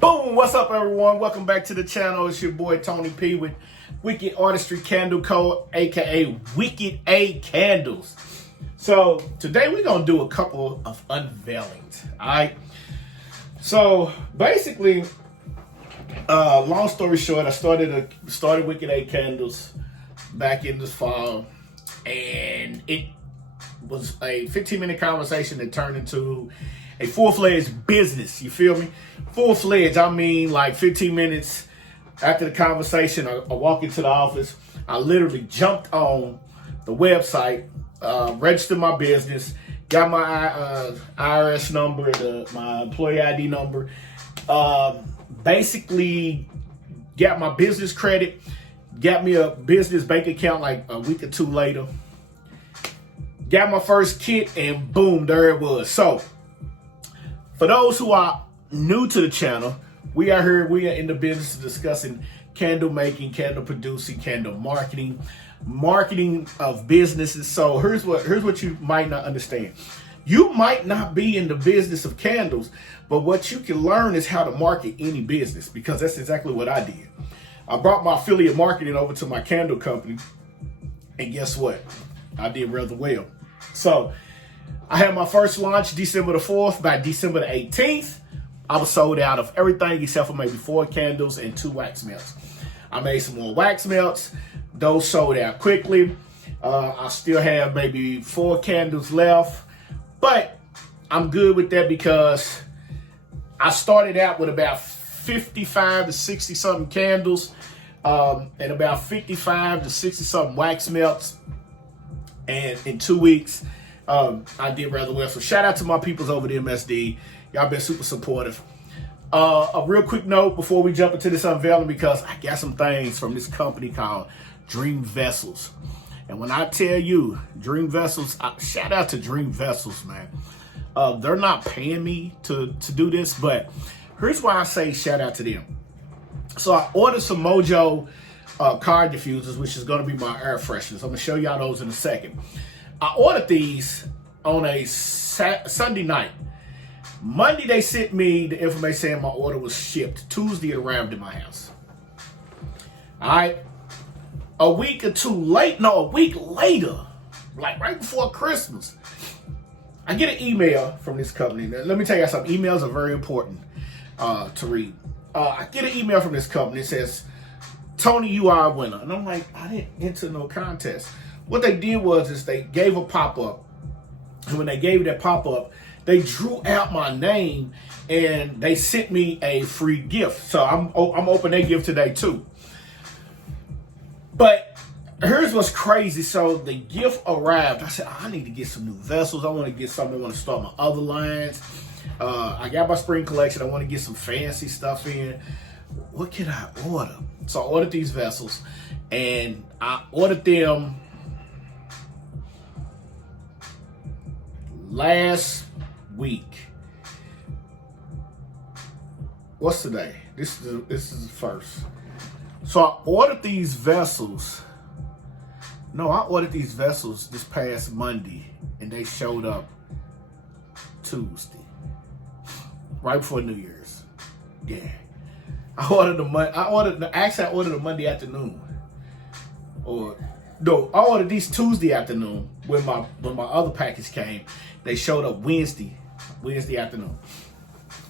Boom! What's up, everyone? Welcome back to the channel. It's your boy Tony P with Wicked Artistry Candle Co, aka Wicked A Candles. So today we're gonna do a couple of unveilings. All right. So basically, long story short, I started Wicked A Candles back in the fall, and it was a 15-minute conversation that turned into a full-fledged business. You feel me? Full-fledged, I mean like 15 minutes after the conversation, I walk into the office. I literally jumped on the website, registered my business, got my IRS number, my employee ID number, basically got my business credit, got me a business bank account like a week or two later, got my first kit, and boom, there it was. So for those who are new to the channel, we are in the business of discussing candle making, candle producing, candle marketing of businesses. So here's what you might not understand. You might not be in the business of candles, but what you can learn is how to market any business, because that's exactly what I did. I brought my affiliate marketing over to my candle company, and guess what? I did rather well. So I had my first launch December the 4th. By December the 18th, I was sold out of everything except for maybe 4 candles and 2 wax melts. I made some more wax melts. Those sold out quickly. I still have maybe 4 candles left, but I'm good with that because I started out with about 55 to 60 something candles and about 55 to 60 something wax melts. And in 2 weeks, I did rather well. So shout out to my peoples over the MSD. Y'all been super supportive. A real quick note before we jump into this unveiling, because I got some things from this company called Dream Vessels. And when I tell you Dream Vessels, shout out to Dream Vessels, man. They're not paying me to do this, but here's why I say shout out to them. So I ordered some Mojo car diffusers, which is going to be my air fresheners. I'm going to show y'all those in a second. I ordered these on a Sunday night. Monday, they sent me the information saying my order was shipped. Tuesday, it arrived in my house. All right. A week later, like right before Christmas, I get an email from this company. Now, let me tell you something. Emails are very important to read. I get an email from this company. It says, Tony, you are a winner. And I'm like, I didn't enter no contest. What they did was they gave a pop-up. And when they gave that pop-up, they drew out my name and they sent me a free gift. So I'm opening that gift today too. But here's what's crazy. So the gift arrived. I said, I need to get some new vessels. I want to get something. I want to start my other lines. I got my spring collection. I want to get some fancy stuff in. What can I order? So I ordered these vessels, and I ordered them last week. What's today? This is the first. So I ordered these vessels. No, I ordered these vessels this past Monday, and they showed up Tuesday, right before New Year's. Yeah. I ordered them Monday afternoon. I ordered these Tuesday afternoon when my other package came. They showed up Wednesday afternoon.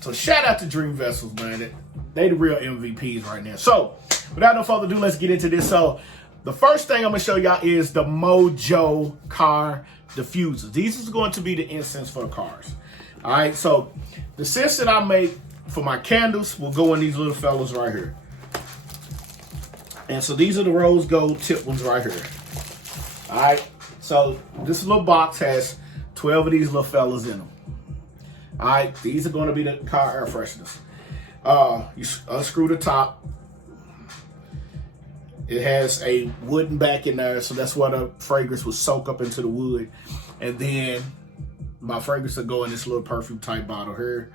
So shout out to Dream Vessels, man. They the real MVPs right now. So without no further ado, let's get into this. So the first thing I'm gonna show y'all is the Mojo car diffusers. These is going to be the incense for the cars. All right, so the scents that I make for my candles will go in these little fellas right here. And so these are the rose gold tip ones right here. All right, so this little box has 12 of these little fellas in them. All right, these are going to be the car air fresheners. You unscrew the top. It has a wooden back in there, so that's why the fragrance will soak up into the wood. And then my fragrance will go in this little perfume type bottle here.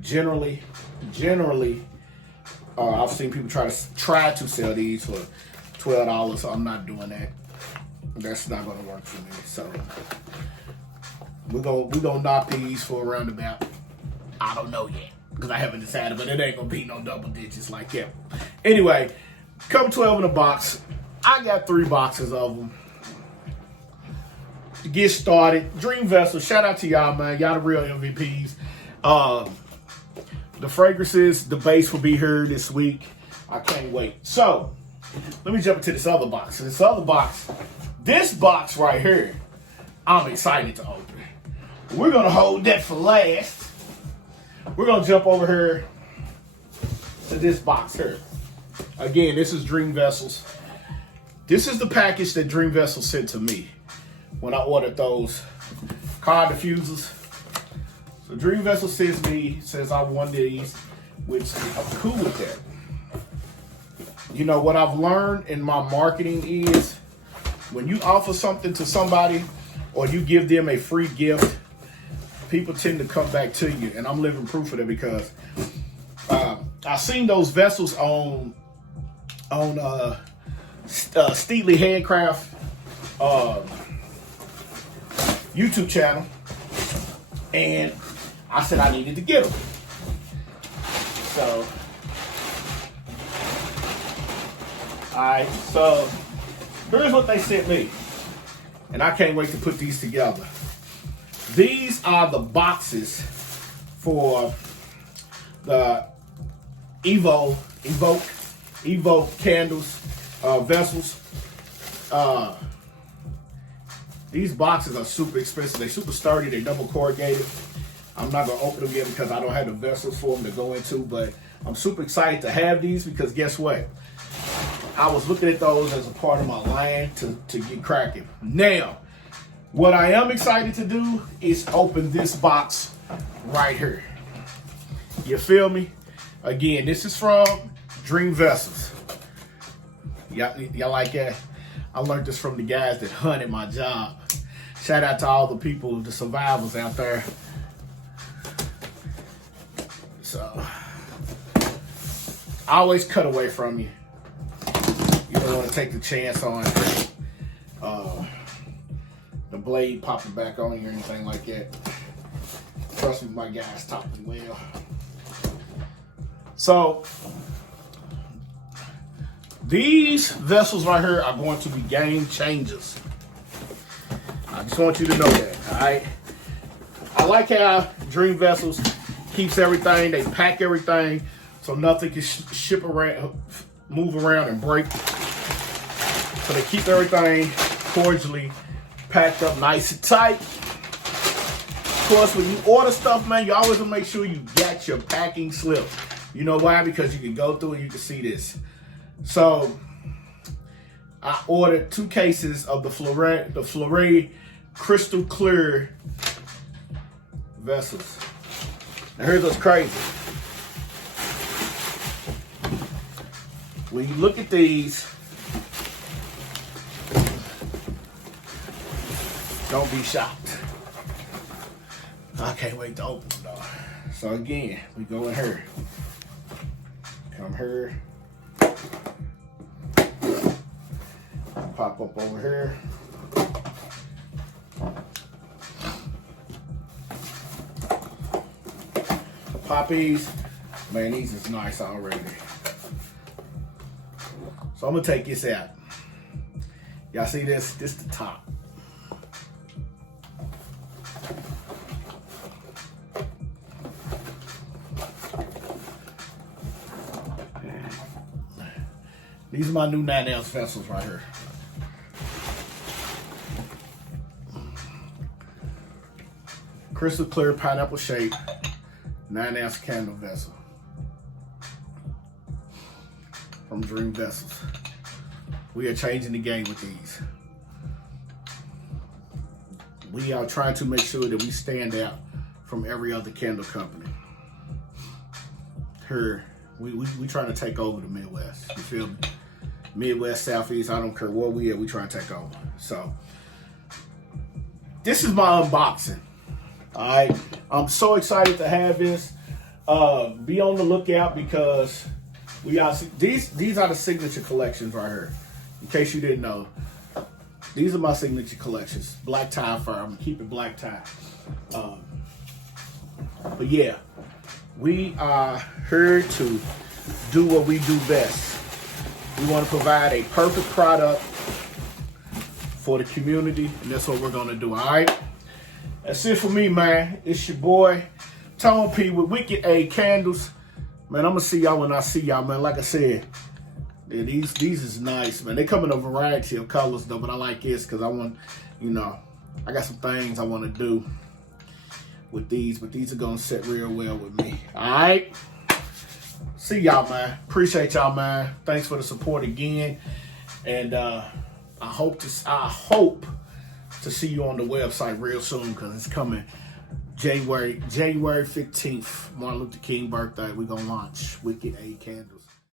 Generally, I've seen people try to sell these for $12, so I'm not doing that. That's not going to work for me. So We're gonna knock these for around about, I don't know yet, because I haven't decided, but it ain't gonna be no double digits like that. Anyway, come 12 in a box. I got 3 boxes of them. To get started, Dream Vessel, shout out to y'all, man. Y'all the real MVPs. The fragrances, the base will be here this week. I can't wait. So, let me jump into this other box. This box right here, I'm excited to open. We're gonna hold that for last. We're gonna jump over here to this box here. Again, this is Dream Vessels. This is the package that Dream Vessels sent to me when I ordered those card diffusers. So Dream Vessel says I want these, which I'm cool with that. You know, what I've learned in my marketing is when you offer something to somebody or you give them a free gift, people tend to come back to you. And I'm living proof of it because I've seen those vessels on Steely Handcraft YouTube channel, and I said I needed to get them. So, alright, so here's what they sent me, and I can't wait to put these together. These are the boxes for the Evoke candles, vessels. These boxes are super expensive. They're super sturdy. They're double corrugated. I'm not gonna open them yet because I don't have the vessels for them to go into, but I'm super excited to have these because guess what? I was looking at those as a part of my line to get cracking. Now, what I am excited to do is open this box right here. You feel me? Again, this is from Dream Vessels. Y'all like that? I learned this from the guys that hunted my job. Shout out to all the people, the survivors out there. So, I always cut away from you. You don't want to take the chance on the blade popping back on you or anything like that. Trust me, my guys taught me well. So, these vessels right here are going to be game changers. I just want you to know that, all right? I like how Dream Vessels keeps everything. They pack everything so nothing can ship around, move around, and break. So they keep everything cordially packed up nice and tight. Of course, when you order stuff, man, you always want to make sure you got your packing slip. You know why? Because you can go through and you can see this. So, I ordered 2 cases of the Fleury crystal clear vessels. Now here's what's crazy. When you look at these, don't be shocked. I can't wait to open them though. So again, we go in here. Come here. Pop up over here. Poppies. Man, these is nice already. So I'm gonna take this out. Y'all see this? This is the top. These are my new 9-ounce vessels right here. Crystal clear pineapple shape 9-ounce candle vessel from Dream Vessels. We are changing the game with these. We are trying to make sure that we stand out from every other candle company. Here, we trying to take over the Midwest. You feel me? Midwest, Southeast, I don't care where we at, we trying to take over. So, this is my unboxing. Alright, I'm so excited to have this. Be on the lookout because we got these are the signature collections right here. In case you didn't know, These are my signature collections. Black tie fur. I'm gonna keep it black tie. But yeah, we are here to do what we do best. We want to provide a perfect product for the community, and that's what we're gonna do. All right. That's it for me, man. It's your boy Tone P with Wicked A Candles. Man, I'm gonna see y'all when I see y'all, man. Like I said, yeah, these is nice, man. They come in a variety of colors though, but I like this because I want, you know, I got some things I want to do with these, but these are gonna sit real well with me. All right. See y'all, man. Appreciate y'all, man. Thanks for the support again, and I hope to see you on the website real soon because it's coming. January 15th, Martin Luther King birthday. We're gonna launch Wicked A Candles.